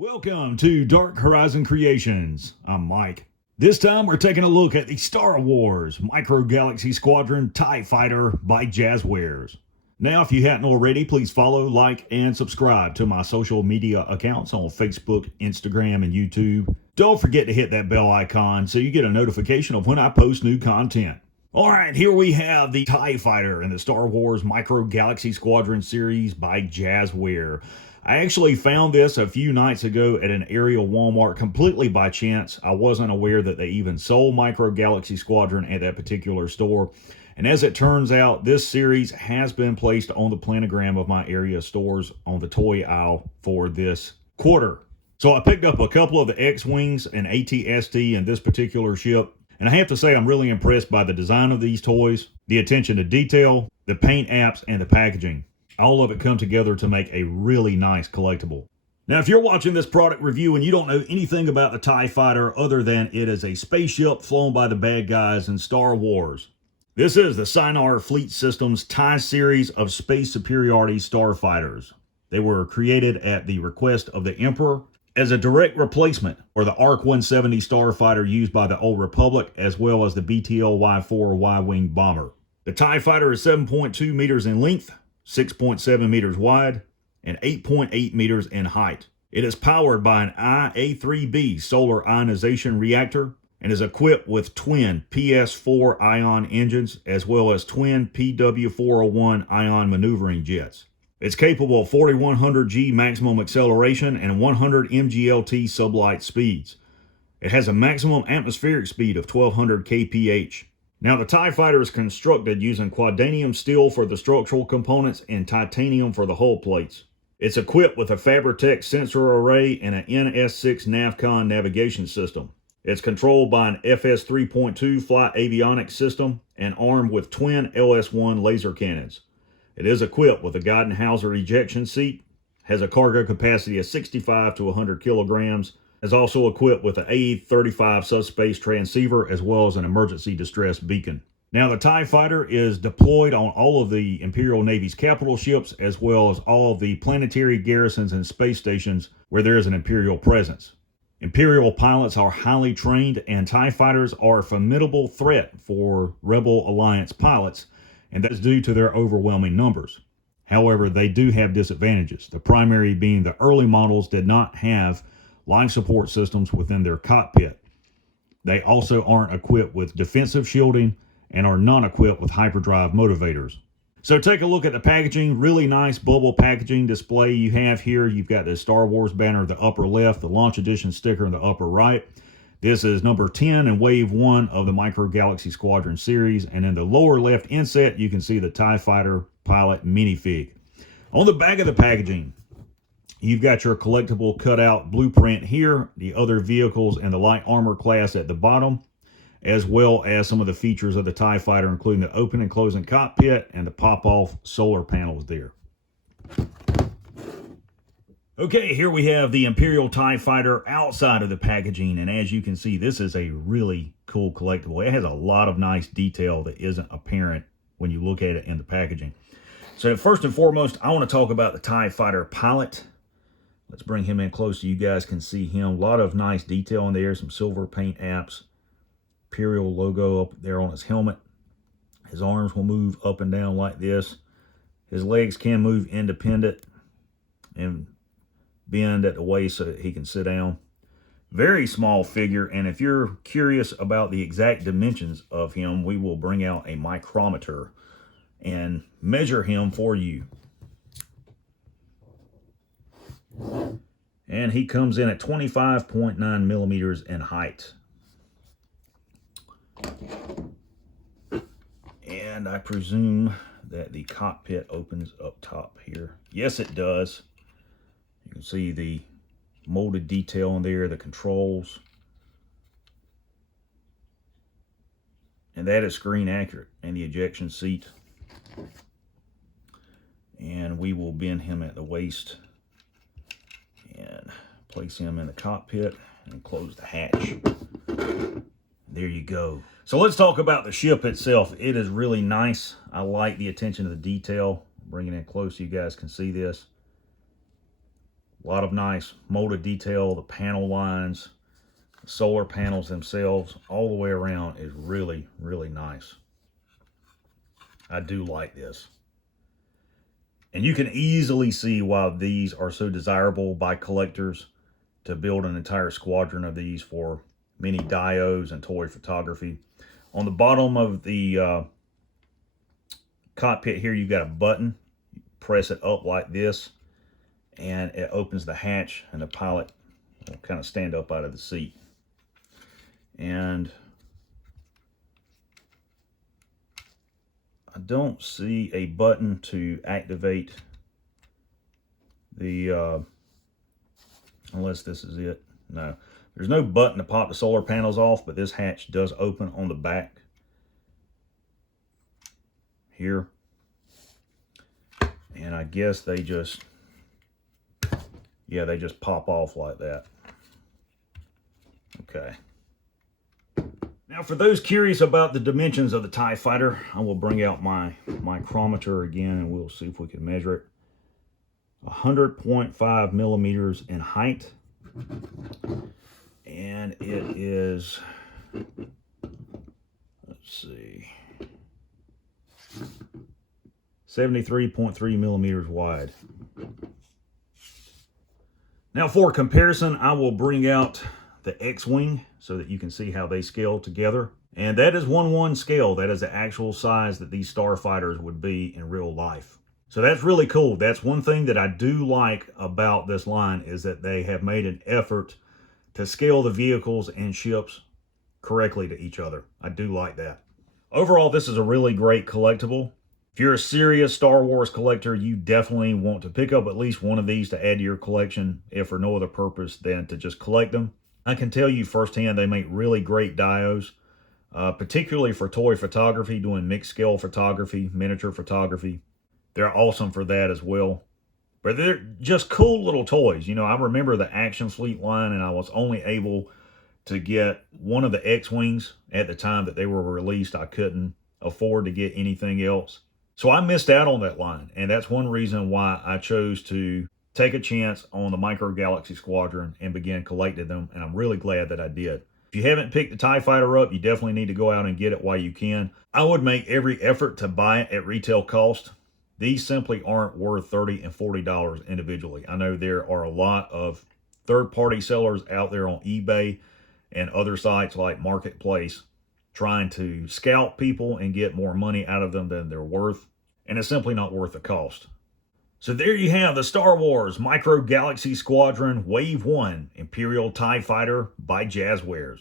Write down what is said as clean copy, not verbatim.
Welcome to Dark Horizon Creations. I'm Mike. This time we're taking a look at the Star Wars Micro Galaxy Squadron TIE Fighter by Jazzwares. Now, if you hadn't already, please follow, like, and subscribe to my social media accounts on Facebook, Instagram, and YouTube. Don't forget to hit that bell icon so you get a notification of when I post new content. Alright, here we have the TIE Fighter in the Star Wars Micro Galaxy Squadron series by Jazzware. I actually found this a few nights ago at an area Walmart completely by chance. I wasn't aware that they even sold Micro Galaxy Squadron at that particular store. And as it turns out, this series has been placed on the planogram of my area stores on the toy aisle for this quarter. So I picked up a couple of the X-Wings and AT-ST in this particular ship. And I have to say I'm really impressed by the design of these toys, the attention to detail, the paint apps, and the packaging. All of it come together to make a really nice collectible. Now, if you're watching this product review and you don't know anything about the TIE Fighter other than it is a spaceship flown by the bad guys in Star Wars, this is the Sinar Fleet Systems TIE series of space superiority starfighters. They were created at the request of the Emperor as a direct replacement for the ARC 170 starfighter used by the Old Republic, as well as the BTL Y4 Y-Wing bomber. The TIE Fighter is 7.2 meters in length, 6.7 meters wide, and 8.8 meters in height. It is powered by an IA-3B solar ionization reactor and is equipped with twin PS4 ion engines as well as twin PW401 ion maneuvering jets. It's capable of 4100 G maximum acceleration and 100 MGLT sublight speeds. It has a maximum atmospheric speed of 1200 kph. Now, the TIE Fighter is constructed using quadanium steel for the structural components and titanium for the hull plates. It's equipped with a Fabritech sensor array and an NS6 Navcon navigation system. It's controlled by an FS 3.2 flight avionics system and armed with twin LS1 laser cannons. It is equipped with a Guidon Hauser ejection seat, has a cargo capacity of 65 to 100 kilograms, is also equipped with an A35 subspace transceiver as well as an emergency distress beacon. Now, the TIE Fighter is deployed on all of the Imperial Navy's capital ships as well as all of the planetary garrisons and space stations where there is an Imperial presence. Imperial pilots are highly trained and TIE Fighters are a formidable threat for Rebel Alliance pilots, and that's due to their overwhelming numbers. However, they do have disadvantages, the primary being the early models did not have life support systems within their cockpit. They also aren't equipped with defensive shielding and are not equipped with hyperdrive motivators. So take a look at the packaging. Really nice bubble packaging display you have here. You've got the Star Wars banner in the upper left, the launch edition sticker in the upper right. This is number 10 in wave 1 of the Micro Galaxy Squadron series. And in the lower left inset, you can see the TIE Fighter pilot minifig. On the back of the packaging, you've got your collectible cutout blueprint here, the other vehicles and the light armor class at the bottom, as well as some of the features of the TIE Fighter, including the open and closing cockpit and the pop-off solar panels there. Okay, here we have the Imperial TIE Fighter outside of the packaging, and as you can see, this is a really cool collectible. It has a lot of nice detail that isn't apparent when you look at it in the packaging. So first and foremost, I want to talk about the TIE Fighter pilot. Let's bring him in close so you guys can see him. A lot of nice detail in there, some silver paint apps, Imperial logo up there on his helmet. His arms will move up and down like this. His legs can move independent and bend at the waist so that he can sit down. Very small figure, and if you're curious about the exact dimensions of him, we will bring out a micrometer and measure him for you. And he comes in at 25.9 millimeters in height. And I presume that the cockpit opens up top here. Yes, it does. You can see the molded detail in there, the controls. And that is screen accurate. And the ejection seat. And we will bend him at the waist and place him in the cockpit and close the hatch. There you go. So let's talk about the ship itself. It is really nice. I like the attention to the detail. Bring it in close so you guys can see this. A lot of nice molded detail. The panel lines, the solar panels themselves, all the way around is really, really nice. I do like this. And you can easily see why these are so desirable by collectors to build an entire squadron of these for mini dios and toy photography. On the bottom of the cockpit here, you've got a button. You press it up like this, and it opens the hatch, and the pilot will kind of stand up out of the seat. And I don't see a button to activate the, unless this is it. No, there's no button to pop the solar panels off, but this hatch does open on the back here. And I guess they just, yeah, they just pop off like that. Okay. Now, for those curious about the dimensions of the TIE Fighter, I will bring out my micrometer again, and we'll see if we can measure it. 100.5 millimeters in height. And it is, let's see, 73.3 millimeters wide. Now, for comparison, I will bring out the X-Wing so that you can see how they scale together. And that is 1:1 scale. That is the actual size that these starfighters would be in real life. So that's really cool. That's one thing that I do like about this line, is that they have made an effort to scale the vehicles and ships correctly to each other. I do like that. Overall, this is a really great collectible. If you're a serious Star Wars collector, you definitely want to pick up at least one of these to add to your collection, if for no other purpose than to just collect them. I can tell you firsthand they make really great dios, particularly for toy photography, doing mixed scale photography, miniature photography. They're awesome for that as well. But they're just cool little toys. You know, I remember the Action Fleet line, and I was only able to get one of the X-Wings at the time that they were released. I couldn't afford to get anything else. So I missed out on that line, and that's one reason why I chose to take a chance on the Micro Galaxy Squadron and begin collecting them, and I'm really glad that I did. If you haven't picked the TIE Fighter up, you definitely need to go out and get it while you can. I would make every effort to buy it at retail cost. These simply aren't worth $30 and $40 individually. I know there are a lot of third-party sellers out there on eBay and other sites like Marketplace trying to scalp people and get more money out of them than they're worth, and it's simply not worth the cost. So there you have the Star Wars Micro Galaxy Squadron Wave 1 Imperial TIE Fighter by Jazzwares.